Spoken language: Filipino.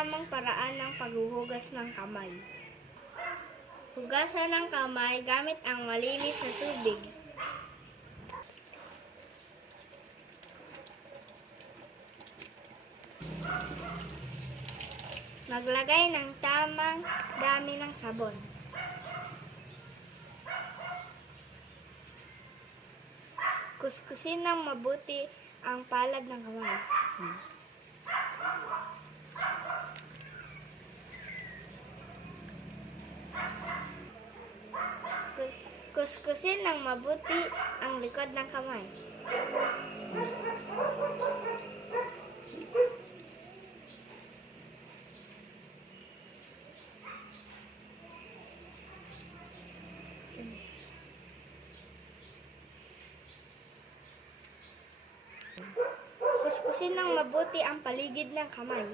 tamang paraan ng paghuhugas ng kamay. Hugasan ng kamay gamit ang malinis na tubig. Maglagay ng tamang dami ng sabon. Kuskusin ng mabuti ang palad ng kamay. Ku- Kuskusin ng mabuti ang likod ng kamay. Kuskusin ng mabuti ang paligid ng kamay.